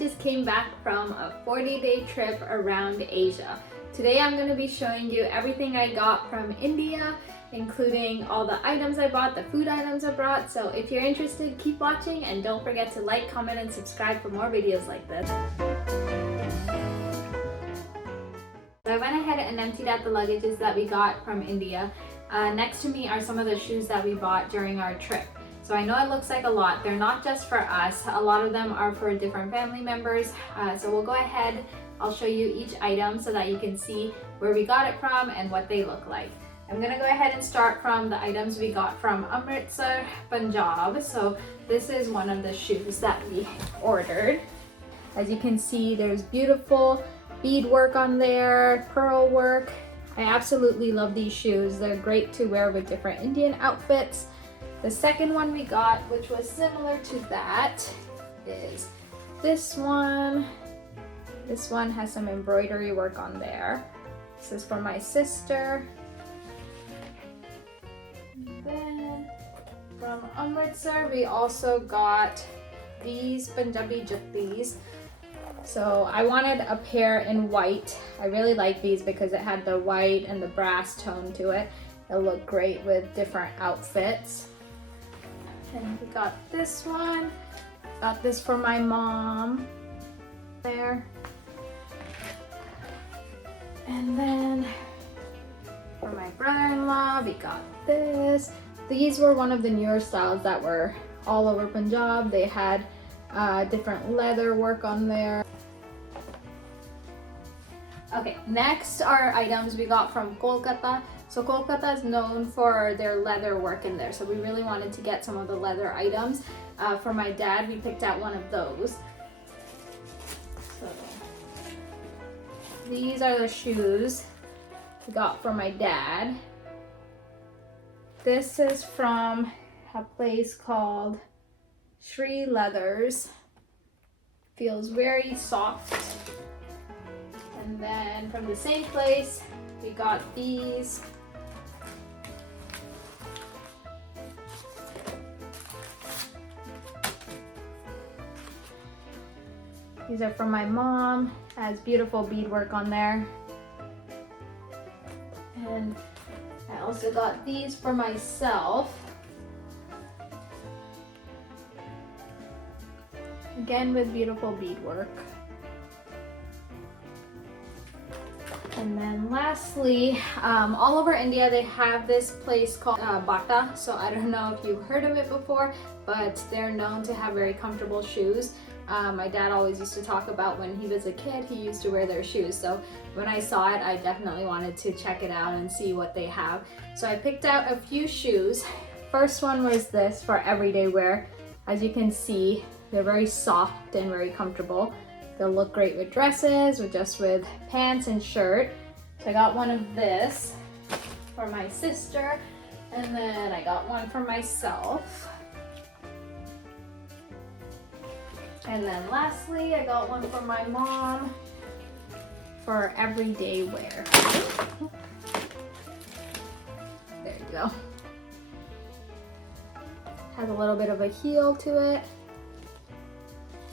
just came back from a 40-day trip around Asia. Today I'm going to be showing you everything I got from India, including all the items I bought, the food items I brought. So if you're interested, keep watching and don't forget to like, comment, and subscribe for more videos like this. So I went ahead and emptied out the luggages that we got from India. Next to me are some of the shoes that we bought during our trip. So I know it looks like a lot. They're not just for us. A lot of them are for different family members. So we'll go ahead. I'll show you each item so that you can see where we got it from and what they look like. I'm gonna go ahead and start from the items we got from Amritsar, Punjab. So this is one of the shoes that we ordered. As you can see, there's beautiful beadwork on there, pearl work. I absolutely love these shoes. They're great to wear with different Indian outfits. The second one we got, which was similar to that, is this one. This one has some embroidery work on there. This is for my sister. And then from Amritsar, we also got these Punjabi juttis. So I wanted a pair in white. I really like these because it had the white and the brass tone to it. It'll look great with different outfits. And we got this one. Got this for my mom. There. And then for my brother-in-law, we got this. These were one of the newer styles that were all over Punjab. They had different leather work on there. Okay, next are items we got from Kolkata. So Kolkata is known for their leather work in there. So we really wanted to get some of the leather items. For my dad, we picked out one of those. So these are the shoes we got for my dad. This is from a place called Sri Leathers. Feels very soft. And then from the same place, we got these. These are from my mom. Has beautiful beadwork on there. And I also got these for myself. Again with beautiful beadwork. And then lastly, all over India they have this place called Bata. So I don't know if you've heard of it before, but they're known to have very comfortable shoes. My dad always used to talk about when he was a kid, he used to wear their shoes. So when I saw it, I definitely wanted to check it out and see what they have. So I picked out a few shoes. First one was this for everyday wear. As you can see, they're very soft and very comfortable. They'll look great with dresses, with pants and shirt. So I got one of this for my sister, and then I got one for myself. And then lastly, I got one for my mom for everyday wear. There you go. Has a little bit of a heel to it.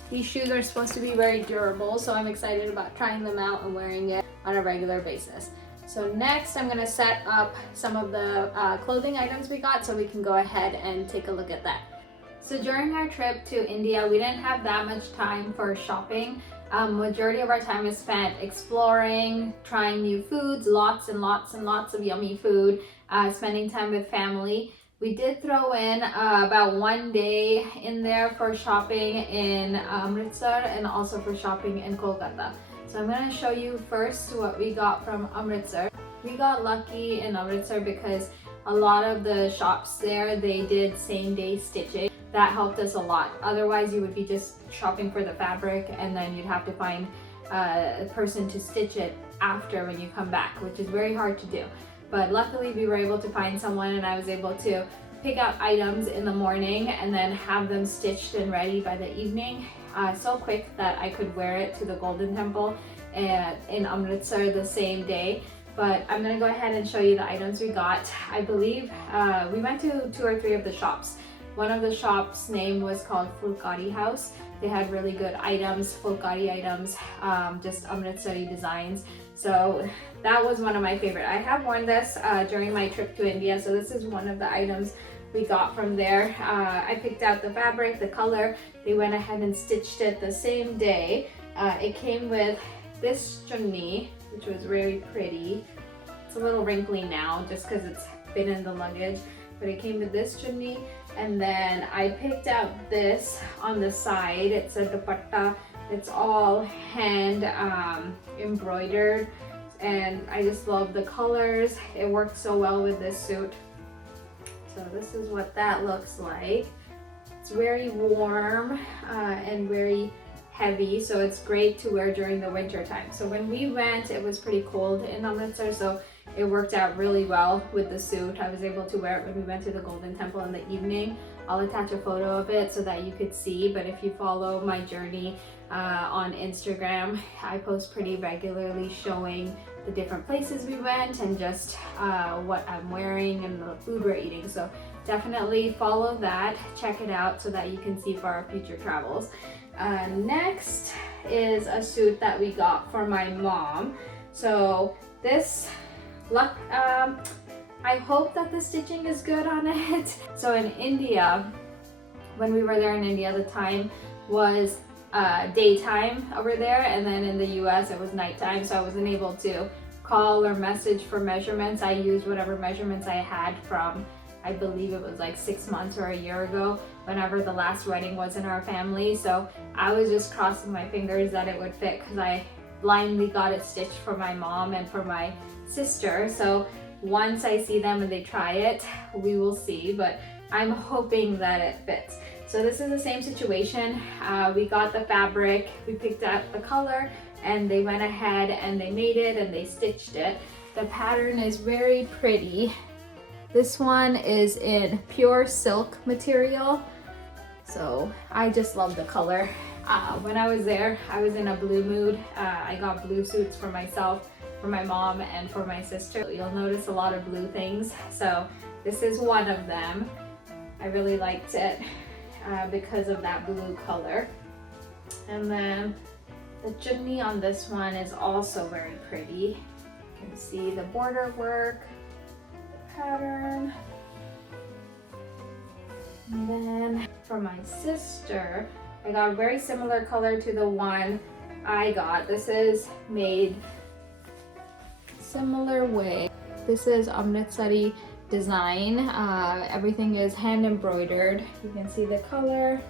These shoes are supposed to be very durable, so I'm excited about trying them out and wearing it on a regular basis. So next, I'm gonna set up some of the clothing items we got so we can go ahead and take a look at that. So during our trip to India, we didn't have that much time for shopping. Majority of our time is spent exploring, trying new foods, lots and lots and lots of yummy food, spending time with family. We did throw in about one day in there for shopping in Amritsar and also for shopping in Kolkata. So I'm going to show you first what we got from Amritsar. We got lucky in Amritsar because a lot of the shops there, they did same day stitching. That helped us a lot. Otherwise you would be just shopping for the fabric and then you'd have to find a person to stitch it after when you come back, which is very hard to do. But luckily we were able to find someone and I was able to pick out items in the morning and then have them stitched and ready by the evening. So quick that I could wear it to the Golden Temple in Amritsar the same day. But I'm gonna go ahead and show you the items we got. I believe we went to 2 or 3 of the shops. One of the shops name was called Fulkari House. They had really good items, Fulkari items, just Amritsari designs. So that was one of my favorite. I have worn this during my trip to India. So this is one of the items we got from there. I picked out the fabric, the color. They went ahead and stitched it the same day. It came with this chunni, which was very pretty. It's a little wrinkly now just because it's been in the luggage, but it came with this chunni. And then I picked out this on the side. It's a dupatta. It's all hand embroidered, and I just love the colors. It worked so well with this suit. So this is what that looks like. It's very warm and very heavy, so it's great to wear during the winter time. So when we went, it was pretty cold in Amritsar, so it worked out really well with the suit. I was able to wear it when we went to the Golden Temple in the evening. I'll attach a photo of it so that you could see, but if you follow my journey on Instagram, I post pretty regularly showing the different places we went and just what I'm wearing and the food we're eating. So definitely follow that, check it out so that you can see for our future travels. Next is a suit that we got for my mom. So this, I hope that the stitching is good on it. So in India, when we were there in India, the time was daytime over there, and then in the US it was nighttime, so I wasn't able to call or message for measurements. I used whatever measurements I had from, I believe it was like 6 months or a year ago, whenever the last wedding was in our family. So I was just crossing my fingers that it would fit, because I blindly got it stitched for my mom and for my sister. So once I see them and they try it, we will see, but I'm hoping that it fits. So this is the same situation. We got the fabric, we picked out the color, and they went ahead and they made it and they stitched it. The pattern is very pretty. This one is in pure silk material, so I just love the color. When I was there, I was in a blue mood. I got blue suits for myself, for my mom, and for my sister. You'll notice a lot of blue things, so this is one of them. I really liked it because of that blue color. And then the chunni on this one is also very pretty. You can see the border work, the pattern. And then for my sister, I got a very similar color to the one I got. This is made similar way. This is Amritsari design. Everything is hand embroidered. You can see the color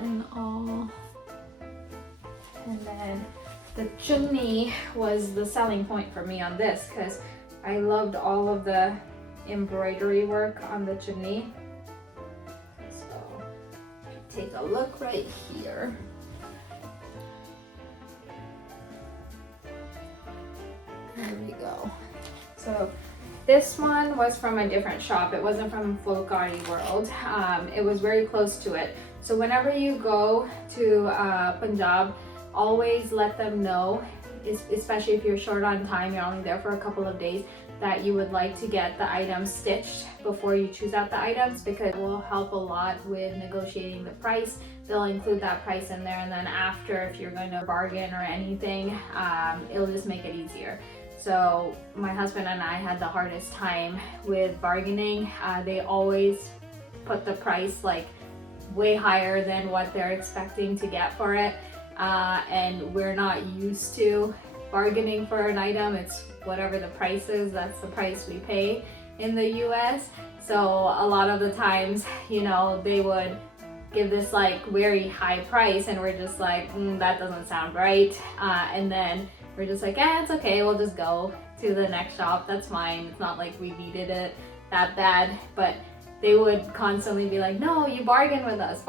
and all. And then the chunni was the selling point for me on this, because I loved all of the embroidery work on the chunni. So take a look right here. There we go. So this one was from a different shop. It wasn't from Fulkari World. It was very close to it. So whenever you go to Punjab, always let them know, especially if you're short on time, you're only there for a couple of days, that you would like to get the items stitched before you choose out the items, because it will help a lot with negotiating the price. They'll include that price in there, and then after, if you're going to bargain or anything, it'll just make it easier. So my husband and I had the hardest time with bargaining. They always put the price like way higher than what they're expecting to get for it. And we're not used to bargaining for an item. It's whatever the price is, that's the price we pay in the US. So a lot of the times, you know, they would give this like very high price and we're just like, that doesn't sound right. And then we're just like, yeah, it's okay, we'll just go to the next shop, that's fine. It's not like we needed it that bad, but they would constantly be like, no, you bargain with us,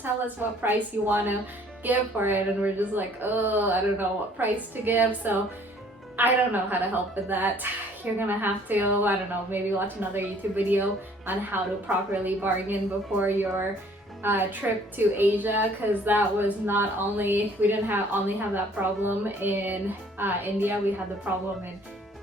tell us what price you want to give for it. And we're just like, oh, I don't know what price to give. So I don't know how to help with that. You're gonna have to, I don't know, maybe watch another YouTube video on how to properly bargain before your trip to Asia, because that was not only, we didn't only have that problem in India, we had the problem in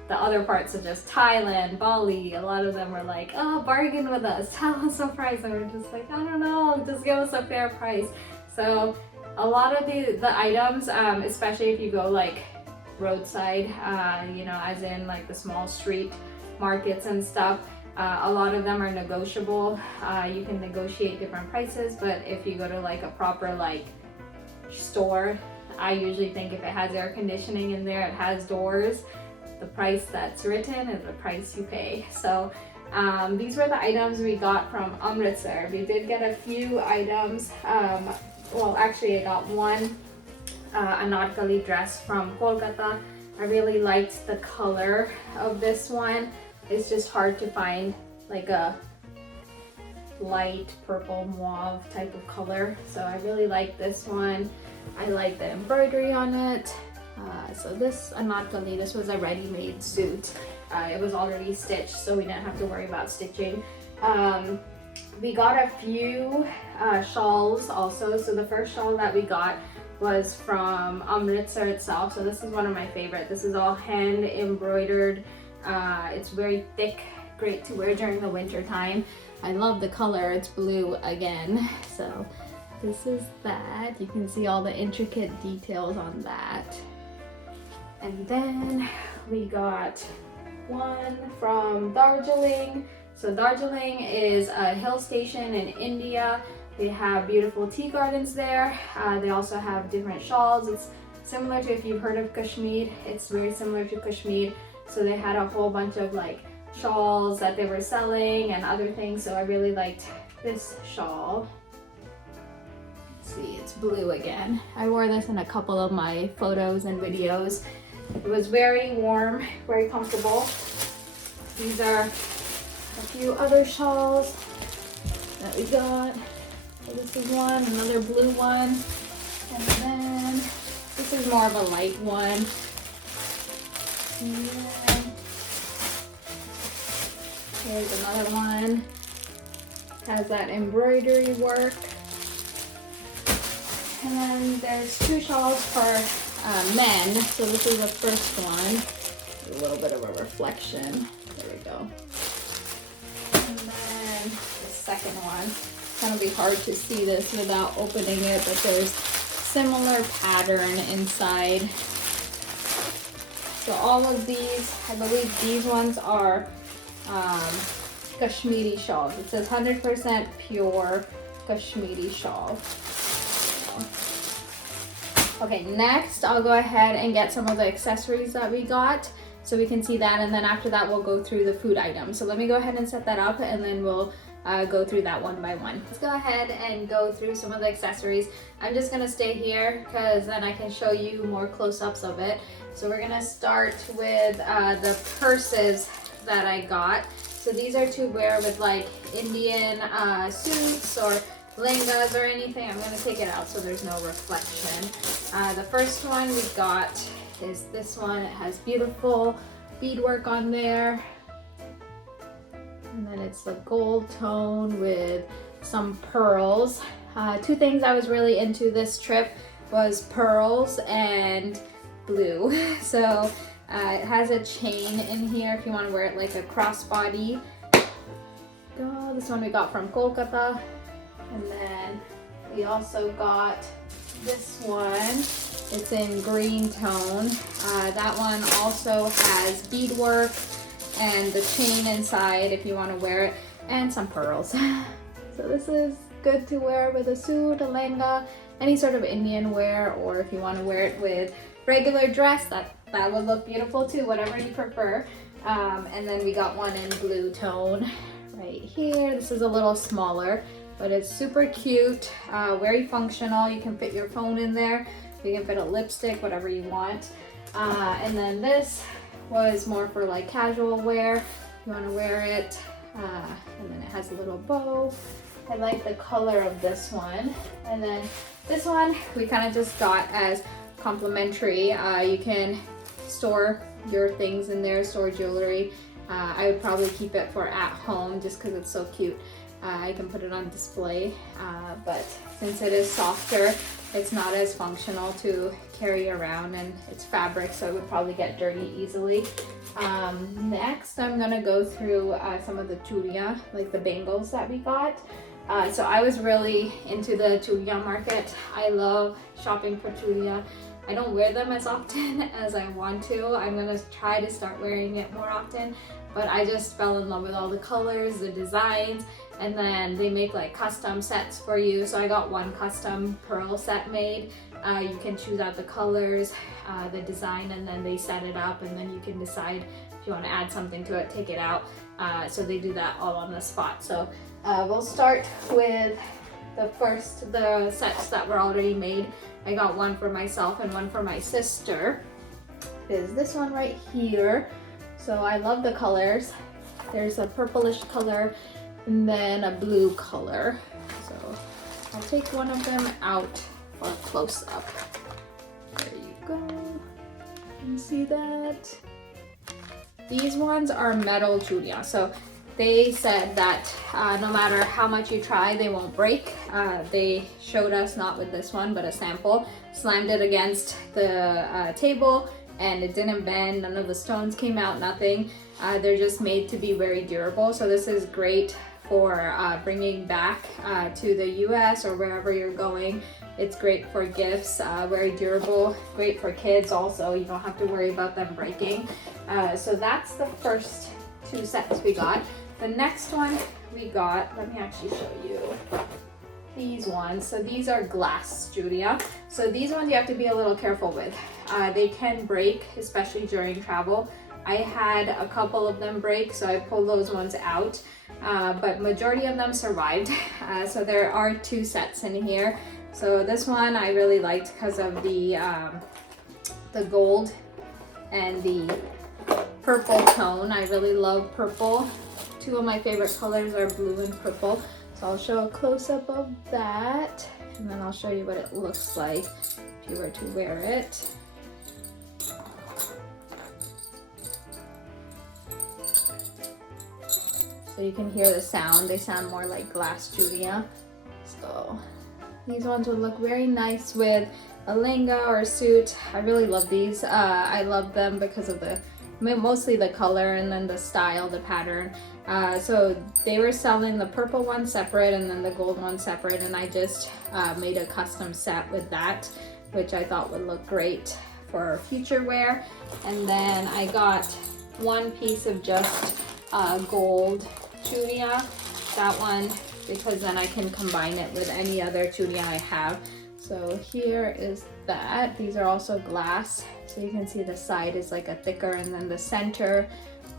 the other parts such as Thailand, Bali, a lot of them were like, oh, bargain with us, tell us a price. And we're just like, I don't know, just give us a fair price. So a lot of the items, especially if you go like roadside, you know, as in like the small street markets and stuff, a lot of them are negotiable. You can negotiate different prices, but if you go to like a proper like store, I usually think if it has air conditioning in there, it has doors, the price that's written is the price you pay. So these were the items we got from Amritsar. We did get a few items. Well, actually I got one anarkali dress from Kolkata. I really liked the color of this one. It's just hard to find like a light purple mauve type of color. So I really like this one. I like the embroidery on it. So this anarkali, this was a ready-made suit. It was already stitched, so we didn't have to worry about stitching. We got a few shawls also. So the first shawl that we got was from Amritsar itself. So this is one of my favorite. This is all hand embroidered. It's very thick, great to wear during the winter time. I love the color, it's blue again. So this is that. You can see all the intricate details on that. And then we got one from Darjeeling. So Darjeeling is a hill station in India. They have beautiful tea gardens there. They also have different shawls. It's similar to, if you've heard of Kashmir, it's very similar to Kashmir. So they had a whole bunch of like shawls that they were selling and other things. So I really liked this shawl. Let's see, it's blue again. I wore this in a couple of my photos and videos. It was very warm, very comfortable. These are a few other shawls that we got. So this is one, another blue one. And then this is more of a light one. And here's another one. Has that embroidery work. And then there's two shawls for men. So this is the first one. A little bit of a reflection. There we go. And then the second one. It's gonna be hard to see this without opening it, but there's similar pattern inside. So all of these, I believe these ones are Kashmiri shawls. It says 100% pure Kashmiri shawl. Okay, next I'll go ahead and get some of the accessories that we got so we can see that, and then after that we'll go through the food items. So let me go ahead and set that up and then we'll go through that one by one. Let's go ahead and go through some of the accessories. I'm just gonna stay here because then I can show you more close-ups of it. So we're gonna start with the purses that I got. So these are to wear with like Indian suits or lehengas or anything. I'm gonna take it out so there's no reflection. The first one we got is this one. It has beautiful beadwork on there. And then it's the gold tone with some pearls. Two things I was really into this trip was pearls and blue. So it has a chain in here if you want to wear it like a crossbody. Oh, this one we got from Kolkata. And then we also got this one. It's in green tone. That one also has beadwork and the chain inside if you want to wear it, and some pearls. So this is good to wear with a suit, a lehenga, any sort of Indian wear, or if you want to wear it with regular dress, that would look beautiful too, whatever you prefer. And then we got one in blue tone right here. This is a little smaller, but it's super cute, very functional. You can fit your phone in there. You can fit a lipstick, whatever you want. And then this was more for like casual wear. You want to wear it. And then it has a little bow. I like the color of this one. And then this one we kind of just got as complimentary. You can store your things in there, store jewelry, I would probably keep it for at home just because it's so cute. I can put it on display, but since it is softer, it's not as functional to carry around, and it's fabric, so it would probably get dirty easily. Next, I'm gonna go through some of the churia, like the bangles that we got. So I was really into the churia market. I love shopping for churia. I don't wear them as often as I want to. I'm gonna try to start wearing it more often, but I just fell in love with all the colors, the designs, and then they make like custom sets for you. So I got one custom pearl set made. You can choose out the colors, the design, and then they set it up, and then you can decide if you want to add something to it, take it out. So they do that all on the spot. So we'll start with the sets that were already made. I got one for myself and one for my sister. There's this one right here. So I love the colors. There's a purplish color and then a blue color. So I'll take one of them out for a close up. There you go. You see that? These ones are metal churia. So they said that no matter how much you try, they won't break. They showed us, not with this one, but a sample. Slammed it against the table and it didn't bend. None of the stones came out, nothing. They're just made to be very durable. So this is great for bringing back to the US or wherever you're going. It's great for gifts, very durable, great for kids also. You don't have to worry about them breaking. So that's the first two sets we got. The next one we got, let me actually show you these ones. So these are glass churia. So these ones you have to be a little careful with. They can break, especially during travel. I had a couple of them break, so I pulled those ones out, but majority of them survived. So there are two sets in here. So this one I really liked because of the gold and the purple tone. I really love purple. Two of my favorite colors are blue and purple. So I'll show a close-up of that, and then I'll show you what it looks like if you were to wear it. So you can hear the sound. They sound more like glass churia. So these ones would look very nice with a lehenga or a suit. I really love these. I love them because of mostly the color and then the style, the pattern. So they were selling the purple one separate and then the gold one separate, and I just made a custom set with that, which I thought would look great for future wear. And then I got one piece of just gold churia, that one, because then I can combine it with any other churia I have. So here is that. These are also glass, so you can see the side is like a thicker and then the center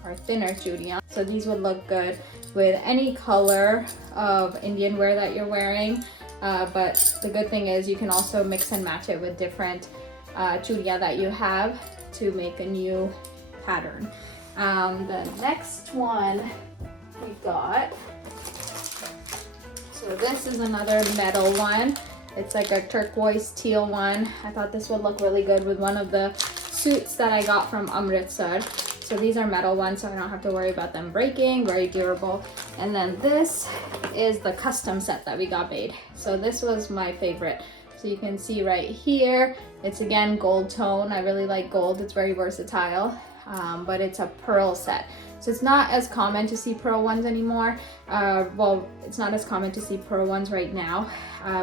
are thinner churia. So these would look good with any color of Indian wear that you're wearing, but the good thing is you can also mix and match it with different churia that you have to make a new pattern. The next one we got, so this is another metal one. It's like a turquoise teal one. I thought this would look really good with one of the suits that I got from Amritsar. So these are metal ones, so I don't have to worry about them breaking, very durable. And then this is the custom set that we got made. So this was my favorite. So you can see right here, it's again gold tone. I really like gold, it's very versatile, but it's a pearl set. So it's not as common to see pearl ones anymore. Well, it's not as common to see pearl ones right now,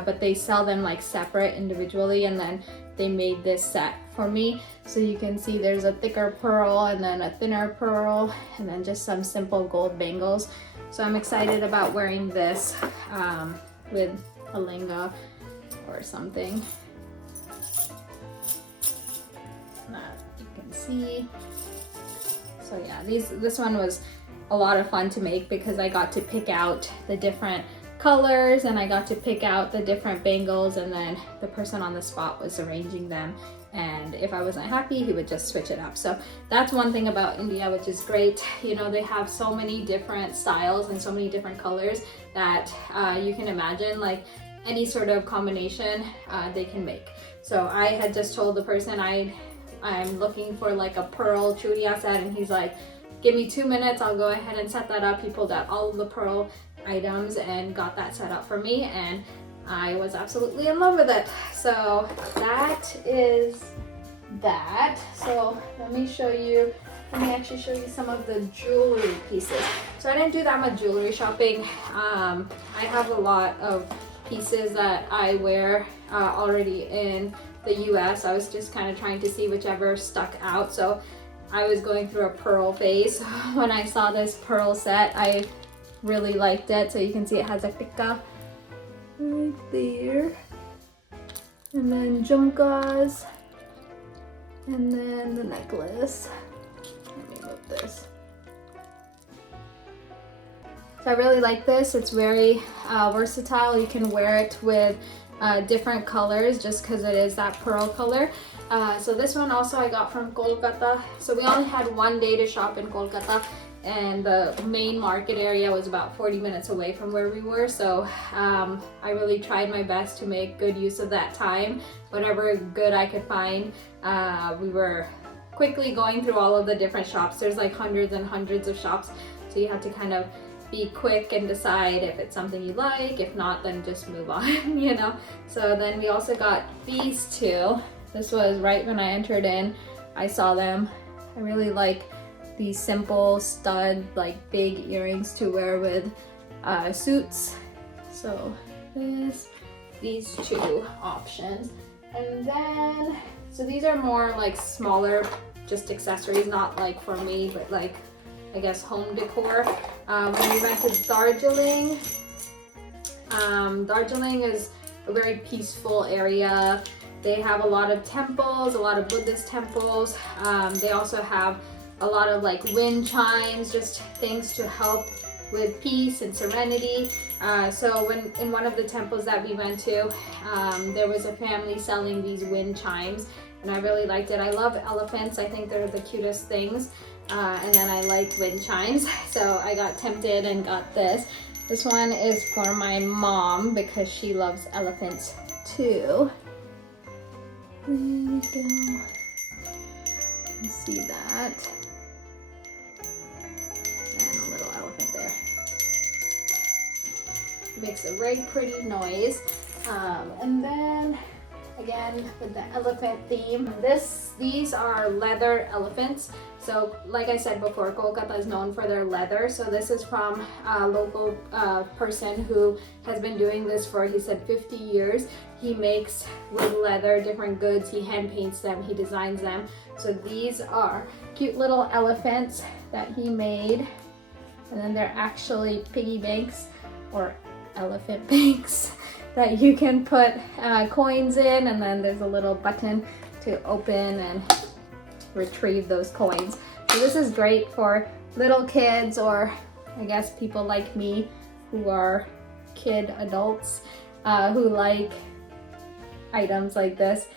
but they sell them like separate individually, and then they made this set for me. So you can see there's a thicker pearl and then a thinner pearl and then just some simple gold bangles. So I'm excited about wearing this with a lehenga or something. That you can see. So yeah, this one was a lot of fun to make because I got to pick out the different colors and I got to pick out the different bangles, and then the person on the spot was arranging them, and if I wasn't happy, he would just switch it up. So that's one thing about India, which is great. You know, they have so many different styles and so many different colors that you can imagine, like any sort of combination they can make. So I had just told the person I'm looking for like a pearl churia set, and he's like, give me 2 minutes, I'll go ahead and set that up. He pulled out all of the pearl items and got that set up for me, and I was absolutely in love with it. So that is that. So let me actually show you some of the jewelry pieces. So I didn't do that much jewelry shopping. I have a lot of pieces that I wear already in the US. I was just kind of trying to see whichever stuck out. So I was going through a pearl phase. When I saw this pearl set, I really liked it. So you can see it has a tikka right there, and then jhumkas, and then the necklace. Let me move this. So I really like this. It's very versatile. You can wear it with different colors just because it is that pearl color. So this one also I got from Kolkata. So we only had one day to shop in Kolkata, and the main market area was about 40 minutes away from where we were. So I really tried my best to make good use of that time. Whatever good I could find. We were quickly going through all of the different shops. There's like hundreds and hundreds of shops. So you have to kind of be quick and decide if it's something you like. If not, then just move on, you know. So then we also got these two. This was right when I entered in. I saw them. I really like these simple stud, like big earrings to wear with suits. So these two options. And then, so these are more like smaller, just accessories, not like for me, but like, I guess, home decor. When we went to Darjeeling, Darjeeling is a very peaceful area. They have a lot of temples, a lot of Buddhist temples. They also have a lot of like wind chimes, just things to help with peace and serenity. So in one of the temples that we went to, there was a family selling these wind chimes, and I really liked it. I love elephants. I think they're the cutest things. And then I like wind chimes. So I got tempted and got this. This one is for my mom because she loves elephants too. There we go. You can see that. And a little elephant there. It makes a very pretty noise. And then again with the elephant theme, these are leather elephants. So like I said before, Kolkata is known for their leather. So this is from a local person who has been doing this for, he said, 50 years. He makes with leather different goods. He hand paints them, he designs them. So these are cute little elephants that he made. And then they're actually piggy banks or elephant banks that you can put coins in, and then there's a little button to open and retrieve those coins. So this is great for little kids, or I guess people like me who are kid adults who like items like this.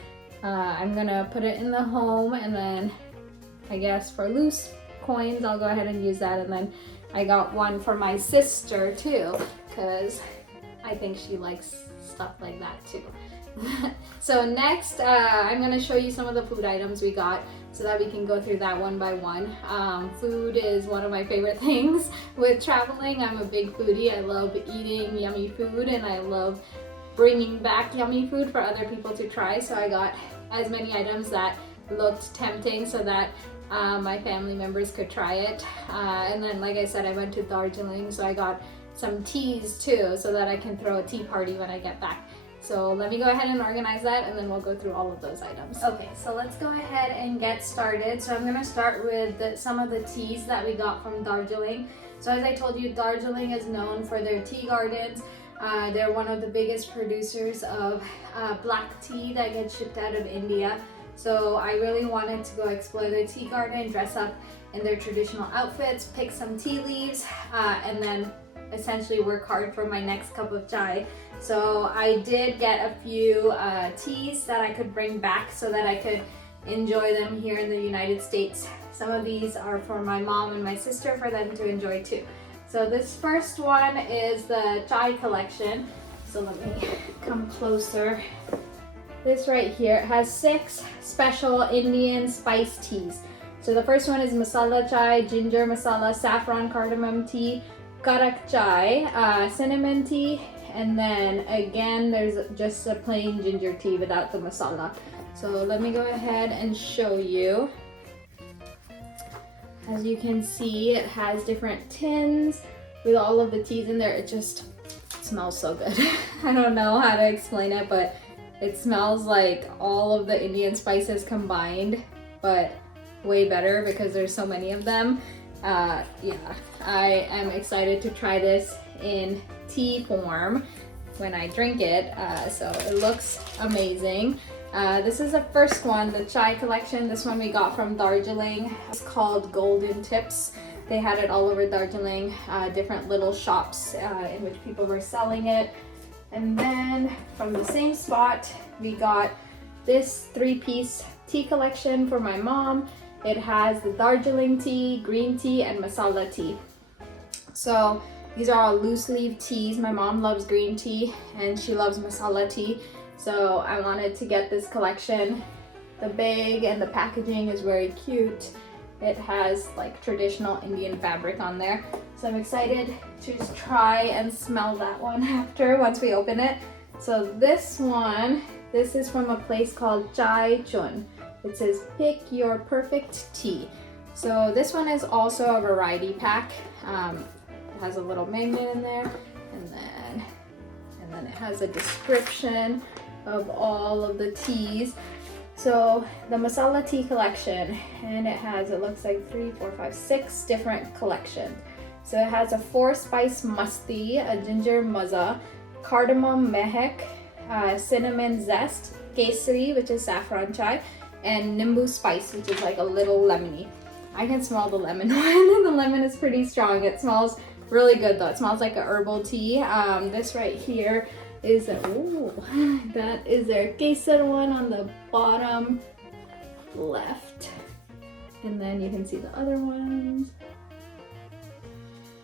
I'm gonna put it in the home, and then I guess for loose coins I'll go ahead and use that. And then I got one for my sister too, because I think she likes stuff like that too. So next, I'm gonna show you some of the food items we got so that we can go through that one by one. Food is one of my favorite things with traveling. I'm a big foodie. I love eating yummy food, and I love bringing back yummy food for other people to try. So I got as many items that looked tempting so that my family members could try it. And then, like I said, I went to Darjeeling, so I got some teas too so that I can throw a tea party when I get back. So let me go ahead and organize that, and then we'll go through all of those items. Okay, so let's go ahead and get started. So I'm gonna start with some of the teas that we got from Darjeeling. So as I told you, Darjeeling is known for their tea gardens. They're one of the biggest producers of black tea that gets shipped out of India. So I really wanted to go explore their tea garden, dress up in their traditional outfits, pick some tea leaves, and then essentially work hard for my next cup of chai. So I did get a few teas that I could bring back so that I could enjoy them here in the United States. Some of these are for my mom and my sister for them to enjoy too. So this first one is the chai collection. So let me come closer. This right here, it has 6 special Indian spice teas. So the first one is masala chai, ginger masala, saffron cardamom tea, karak chai, cinnamon tea, and then again there's just a plain ginger tea without the masala. So let me go ahead and show you. As you can see, it has different tins with all of the teas in there. It just smells so good. I don't know how to explain it, but it smells like all of the Indian spices combined, but way better because there's so many of them. Yeah, I am excited to try this in tea form when I drink it. So it looks amazing. This is the first one, the chai collection. This one we got from Darjeeling. It's called Golden Tips. They had it all over Darjeeling, different little shops in which people were selling it. And then from the same spot, we got this 3-piece tea collection for my mom. It has the Darjeeling tea, green tea, and masala tea. So these are all loose leaf teas. My mom loves green tea and she loves masala tea. So I wanted to get this collection. The bag and the packaging is very cute. It has like traditional Indian fabric on there. So I'm excited to just try and smell that one after, once we open it. So this one, this is from a place called Chai Chun. It says pick your perfect tea. So this one is also a variety pack. It has a little magnet in there, and then it has a description of all of the teas. So the masala tea collection, and it looks like 3, 4, 5, 6 different collections. So it has a 4-spice musti, a ginger mazza, cardamom mehek, cinnamon zest, kesari, which is saffron chai, and nimbu spice, which is like a little lemony. I can smell the lemon one. The lemon is pretty strong. It smells really good though. It smells like a herbal tea. This right here is that is their kesar one on the bottom left, and then you can see the other ones.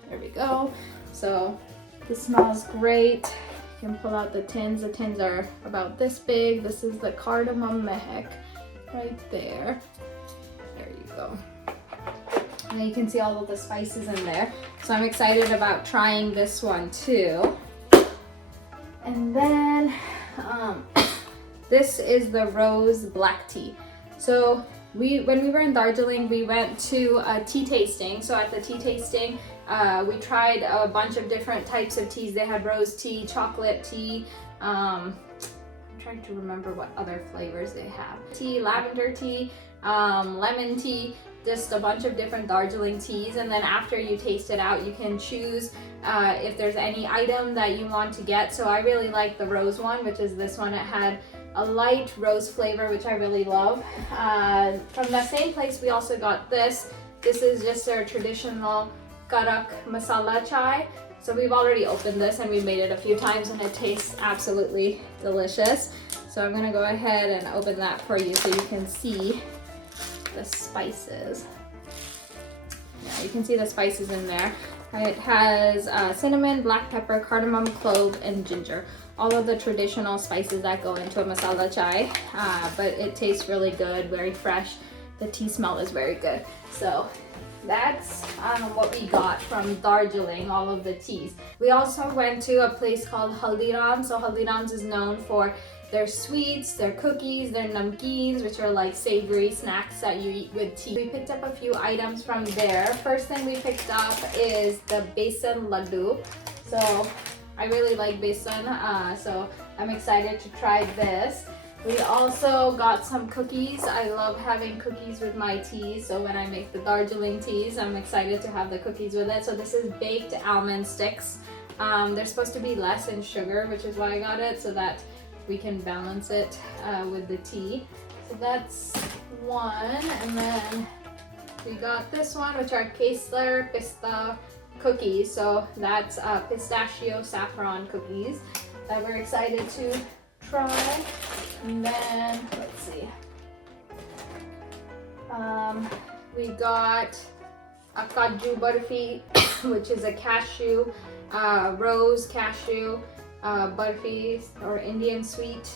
There we go. So this smells great. You can pull out the tins. The tins are about this big. This is the cardamom mehek right there. There you go. And you can see all of the spices in there. So I'm excited about trying this one too. And then this is the rose black tea. So when we were in Darjeeling, we went to a tea tasting. So at the tea tasting, we tried a bunch of different types of teas. They had rose tea, chocolate tea. I'm trying to remember what other flavors they have. Tea, lavender tea, lemon tea, just a bunch of different Darjeeling teas. And then after you taste it out, you can choose if there's any item that you want to get. So I really like the rose one, which is this one. It had a light rose flavor, which I really love. From that same place, we also got this. This is just their traditional karak masala chai. So we've already opened this and we've made it a few times and it tastes absolutely delicious. So I'm gonna go ahead and open that for you so you can see the spices. Yeah, you can see the spices in there. It has cinnamon, black pepper, cardamom, clove, and ginger. All of the traditional spices that go into a masala chai, but it tastes really good, very fresh. The tea smell is very good. So that's what we got from Darjeeling, all of the teas. We also went to a place called Haldiram's. So Haldiram's is known for their sweets, their cookies, their namkeens, which are like savory snacks that you eat with tea. We picked up a few items from there. First thing we picked up is the besan laddu. So I really like besan, so I'm excited to try this. We also got some cookies. I love having cookies with my teas, so when I make the Darjeeling teas, I'm excited to have the cookies with it. So this is baked almond sticks. They're supposed to be less in sugar, which is why I got it, so that we can balance it with the tea. So that's one, and then we got this one, which are Kesar Pista cookies. So that's pistachio saffron cookies that we're excited to try. And then let's see, we got a kaju barfi, which is a cashew, rose cashew barfi or Indian sweet.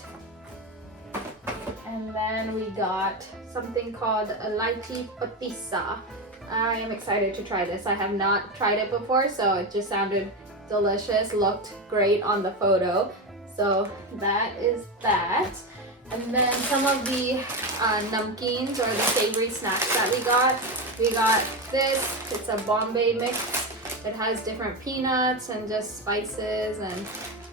And then we got something called lychee patisa. I am excited to try this. I have not tried it before, so it just sounded delicious, looked great on the photo. So that is that. And then some of the namkeens, or the savory snacks that we got. We got this, it's a Bombay mix. It has different peanuts and just spices, and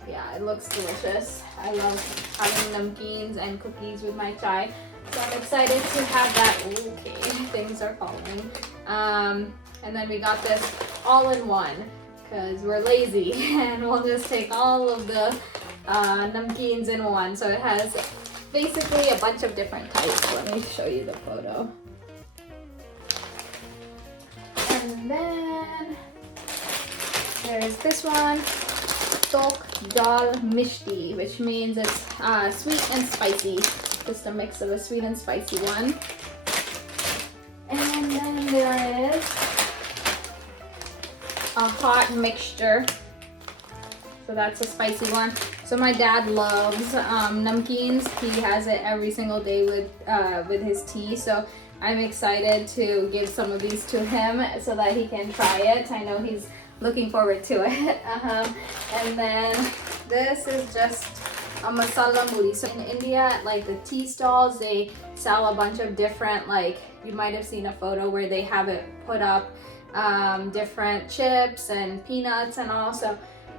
yeah, it looks delicious. I love having namkeens and cookies with my chai. So I'm excited to have that. Okay, things are falling. And then we got this all-in-one because we're lazy and we'll just take all of the namkeens in one. So it has basically a bunch of different types. Let me show you the photo. And then there's this one, Tok Dal Mishti, which means it's sweet and spicy. Just a mix of a sweet and spicy one. And then there is a hot mixture. So that's a spicy one. So my dad loves namkeens. He has it every single day with his tea. So I'm excited to give some of these to him so that he can try it. I know he's looking forward to it. And then this is just a masala muri. So in India, like the tea stalls, they sell a bunch of different, like you might have seen a photo where they have it put up different chips and peanuts and all. So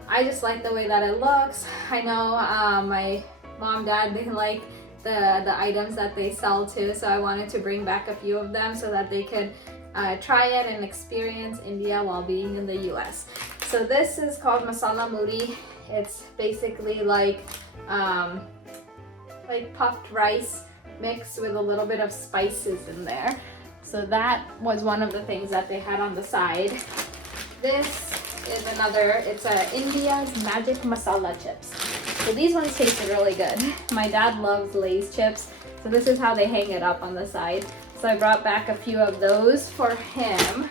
I just like the way that it looks. I know my mom, dad, they like the items that they sell too. So I wanted to bring back a few of them so that they could try it and experience India while being in the US. So this is called masala muri. It's basically like puffed rice mixed with a little bit of spices in there. So that was one of the things that they had on the side. This is another, it's India's Magic Masala chips. So these ones tasted really good. My dad loves Lay's chips, so this is how they hang it up on the side. So I brought back a few of those for him.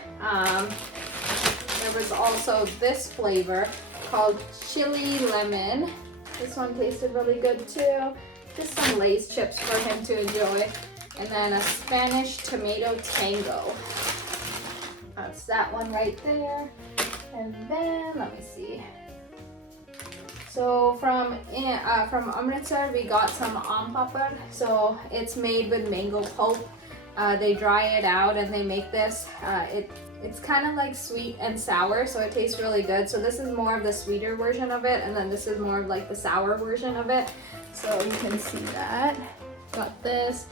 There was also this flavor called chili lemon. This one tasted really good too. Just some Lay's chips for him to enjoy. And then a Spanish tomato tango. That's that one right there. And then, let me see. So from Amritsar, we got some aam papad. So it's made with mango pulp. They dry it out and they make this. It's kind of like sweet and sour, so it tastes really good. So this is more of the sweeter version of it, and then this is more of like the sour version of it. So you can see that. Got this.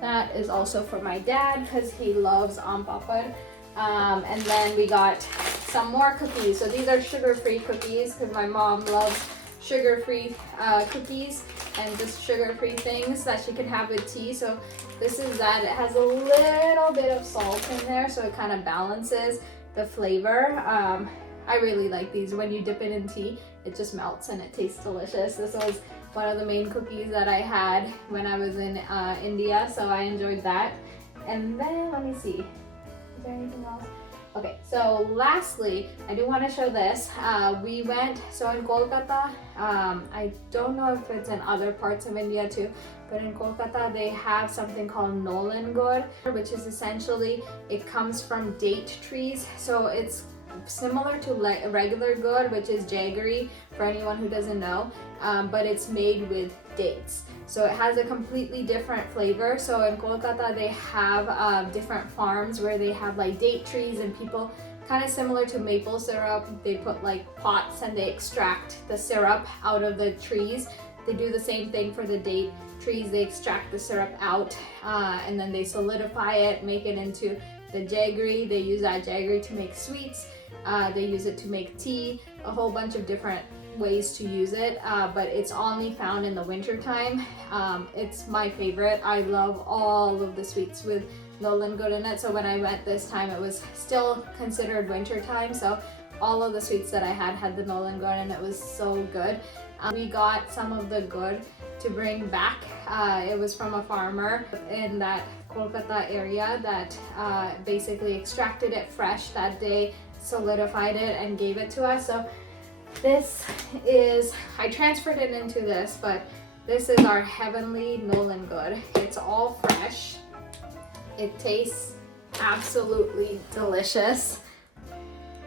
That is also for my dad because he loves aam papad. And then we got some more cookies. So these are sugar-free cookies because my mom loves sugar-free cookies and just sugar-free things that she can have with tea. So this is that. It has a little bit of salt in there, so it kind of balances the flavor. I really like these. When you dip it in tea, it just melts and it tastes delicious. This was one of the main cookies that I had when I was in India, so I enjoyed that. And then, let me see. Is there anything else? Okay, so lastly, I do want to show this. We went, so in Kolkata, I don't know if it's in other parts of India too, but in Kolkata they have something called Nolan gur, which is essentially, it comes from date trees. So it's similar to regular gur, which is jaggery for anyone who doesn't know, but it's made with dates. So it has a completely different flavor. So in Kolkata they have different farms where they have like date trees, and people, kind of similar to maple syrup, they put like pots and they extract the syrup out of the trees. They do the same thing for the date trees. They extract the syrup out and then they solidify it, make it into the jaggery. They use that jaggery to make sweets. They use it to make tea, a whole bunch of different ways to use it, but it's only found in the winter time. It's my favorite. I love all of the sweets with Nolan gur in it. So when I went this time, it was still considered winter time, so all of the sweets that I had the Nolan gur, and it was so good. We got some of the gur to bring back. It was from a farmer in that Kolkata area that basically extracted it fresh that day, solidified it, and gave it to us. So this is, I transferred it into this, but This is our Heavenly Nolan Good. It's all fresh. It tastes absolutely delicious.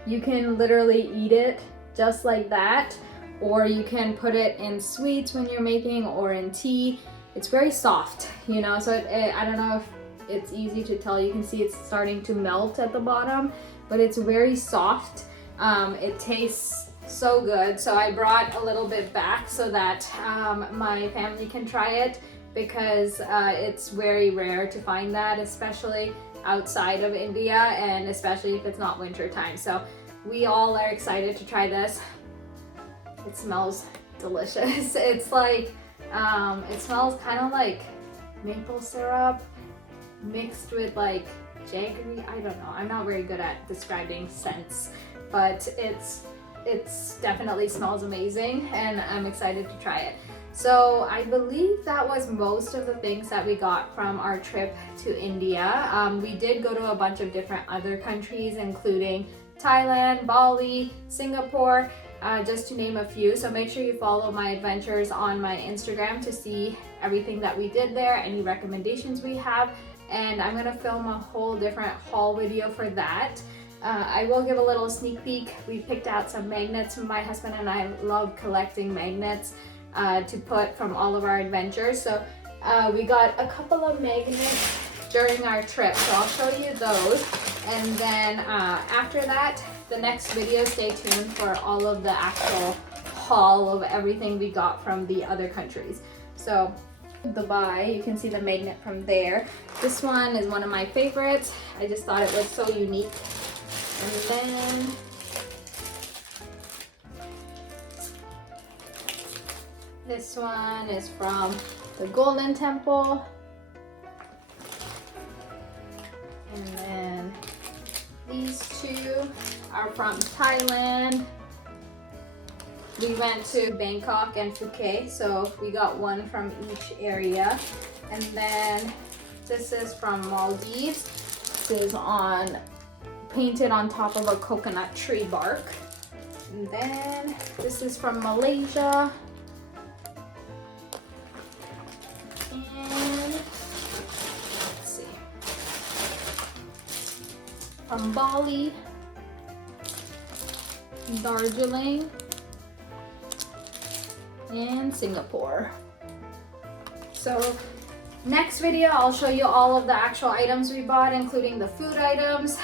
You can literally eat it just like that, or you can put it in sweets when you're making, or in tea. It's very soft, you know, so I don't know if it's easy to tell. You can see it's starting to melt at the bottom, but it's very soft. It tastes so good. So I brought a little bit back so that my family can try it, because it's very rare to find that, especially outside of India, and especially if it's not winter time. So we all are excited to try this. It smells delicious. It's like, it smells kind of like maple syrup mixed with like jaggery. I don't know. I'm not very good at describing scents, but it's definitely smells amazing, and I'm excited to try it. So I believe that was most of the things that we got from our trip to India. We did go to a bunch of different other countries, including Thailand, Bali, Singapore, just to name a few. So make sure you follow my adventures on my Instagram to see everything that we did there, any recommendations we have, and I'm gonna film a whole different haul video for that. I will give a little sneak peek. We picked out some magnets. My husband and I love collecting magnets to put from all of our adventures. So we got a couple of magnets during our trip, so I'll show you those. And then after that, the next video, stay tuned for all of the actual haul of everything we got from the other countries. So Dubai, you can see the magnet from there. This one is one of my favorites. I just thought it was so unique. And then this one is from the Golden Temple. And then these two are from Thailand. We went to Bangkok and Phuket, so we got one from each area. And then this is from Maldives. This is painted on top of a coconut tree bark. And then this is from Malaysia. And let's see, from Bali, Darjeeling, and Singapore. So next video, I'll show you all of the actual items we bought, including the food items,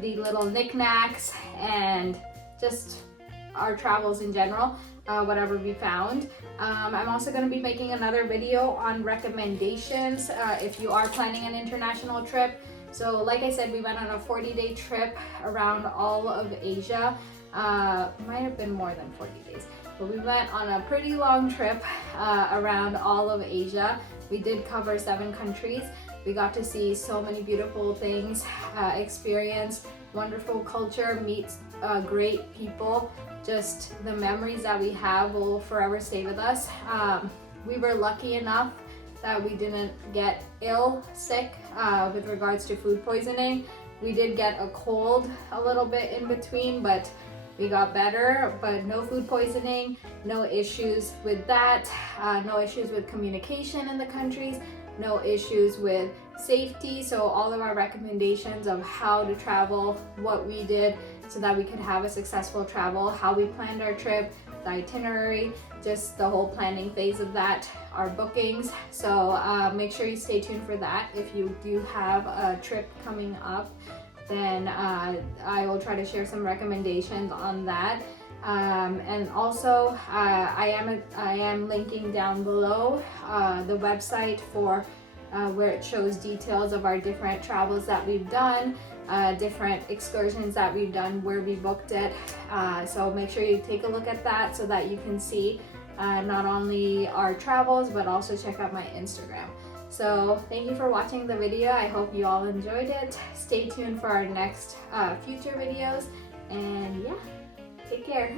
the little knickknacks, and just our travels in general, whatever we found. I'm also going to be making another video on recommendations if you are planning an international trip. So like I said, we went on a 40-day trip around all of Asia. Might have been more than 40 days, but we went on a pretty long trip around all of Asia. We did cover 7 countries. We got to see so many beautiful things, experience wonderful culture, meet great people. Just the memories that we have will forever stay with us. We were lucky enough that we didn't get sick with regards to food poisoning. We did get a cold a little bit in between, but we got better, but no food poisoning, no issues with that, no issues with communication in the countries, no issues with safety. So all of our recommendations of how to travel, what we did so that we could have a successful travel, how we planned our trip, the itinerary, just the whole planning phase of that, our bookings. So make sure you stay tuned for that. If you do have a trip coming up, then I will try to share some recommendations on that. And also I am linking down below the website for where it shows details of our different travels that we've done, different excursions that we've done, where we booked it. So make sure you take a look at that so that you can see not only our travels, but also check out my Instagram. So thank you for watching the video. I hope you all enjoyed it. Stay tuned for our next future videos, and yeah, take care.